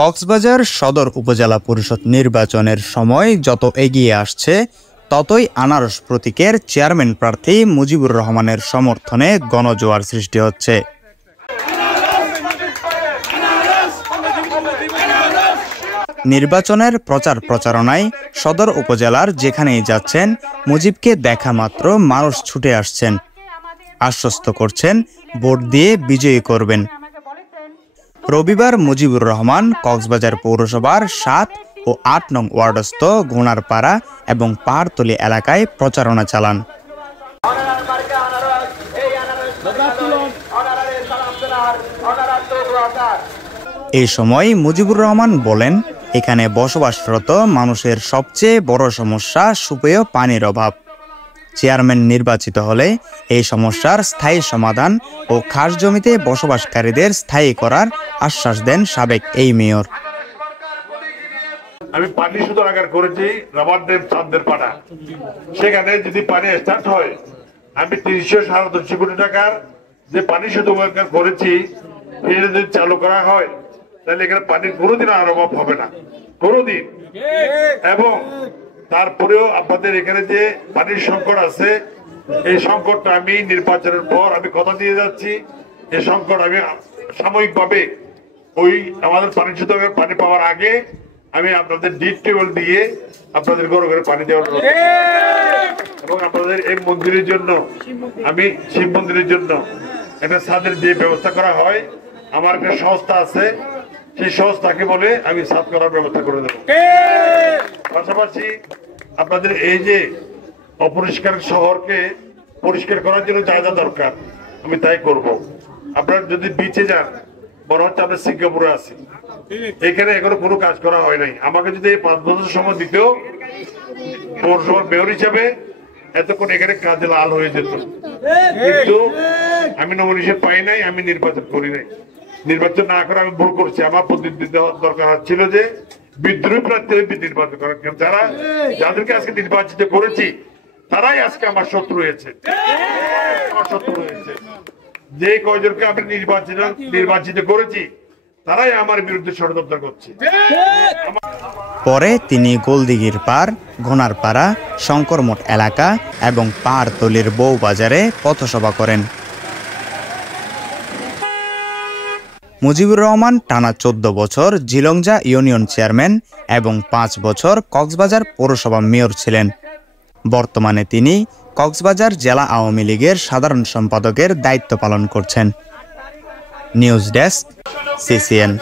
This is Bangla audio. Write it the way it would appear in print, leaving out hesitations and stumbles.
কক্সবাজার সদর উপজেলা পরিষদ নির্বাচনের সময় যত এগিয়ে আসছে ততই আনারস প্রতীকের চেয়ারম্যান প্রার্থী মুজিবুর রহমানের সমর্থনে গণজোয়ার সৃষ্টি হচ্ছে। নির্বাচনের প্রচার প্রচারণায় সদর উপজেলার যেখানেই যাচ্ছেন মুজিবকে দেখা মাত্র মানুষ ছুটে আসছেন, আশ্বস্ত করছেন ভোট দিয়ে বিজয়ী করবেন। রবিবার মুজিবুর রহমান কক্সবাজার পৌরসভার ৭ ও ৮ নং ওয়ার্ডস্থ ঘোনারপাড়া এবং পাহাড়তলী এলাকায় প্রচারণা চালান। এই সময় মুজিবুর রহমান বলেন, এখানে বসবাসরত মানুষের সবচেয়ে বড় সমস্যা সুপেয় পানির অভাব। চেয়ারম্যান নির্বাচিত হলে এই সমস্যার স্থায়ী সমাধান ও খাস জমিতে বসবাসকারীদের স্থায়ী করার আশ্বাস দেন সাবেক এই মেয়র। আমি পানি শোধনাগার করেছি রাবার ড্যাম চাঁদের পাড়া, সেখানে যদি পানি স্টার্ট হয় আমি ৩৭৭ কোটি টাকার যে পানি শোধনাগার করেছি এটা যদি চালু করা হয় তাহলে এখানে পানির কোনোদিন আর অভাব হবে না, কোনোদিন। এবং তারপরেও আপনাদের এখানে যে পানির সংকট আছে এই সংকটটা আমি নির্বাচনের পর আমি কথা দিয়ে যাচ্ছি, এই সংকট আমি সাময়িকভাবে ওই আমাদের পানি শোধনাগার পানি পাওয়ার আগে আমি আপনাদের ডিপ টেবল দিয়ে আপনাদের ঘরে ঘরে পানি দেওয়ার এবং আপনাদের এই মন্দিরের জন্য আমি শিব মন্দিরের জন্য একটা ছাদের যে ব্যবস্থা করা হয় আমার একটা সংস্থা আছে, সেই সংস্থাকে বলে আমি ছাদ করার ব্যবস্থা করে দেবো। পাশাপাশি আপনাদের এই যে অপরিষ্কার শহরকে পরিষ্কার করার জন্য যা যা দরকার আমি তাই করব। আপনারা যদি বিচে যান মনে হচ্ছে আমরা সিঙ্গাপুরে আছি, এখানে এখনো কোনো কাজ করা হয় নাই। আমাকে যদি ৫ বছর সময় দিতেও পৌরসভার মেয়র হিসাবে এতক্ষণ এখানে কাজে লাল হয়ে যেত, কিন্তু আমি নমিনেশন পাই নাই, আমি নির্বাচন করি নাই। নির্বাচন না করে আমি ভুল করছি। আমার প্রতিনিধি দেওয়ার দরকার ছিল যে বিদ্রোহী প্রার্থী নির্বাচন করার, যারা যাদেরকে আজকে নির্বাচিত করেছি তারাই আজকে আমার শত্রু হয়েছে, আমার শত্রু হয়েছে। যে কয়জনকে আমি নির্বাচিত করেছি তারাই আমার বিরুদ্ধে ষড়যন্ত্র করছে। পরে তিনি গোলদিঘির পার, ঘোনারপাড়া, শঙ্করমঠ এলাকা এবং পাহাড়তলীর বউবাজারে পথসভা করেন। মুজিবুর রহমান টানা ১৪ বছর ঝিলংজা ইউনিয়ন চেয়ারম্যান এবং ৫ বছর কক্সবাজার পৌরসভা মেয়র ছিলেন। বর্তমানে তিনি কক্সবাজার জেলা আওয়ামী লীগের সাধারণ সম্পাদকের দায়িত্ব পালন করছেন। News desk, CCN।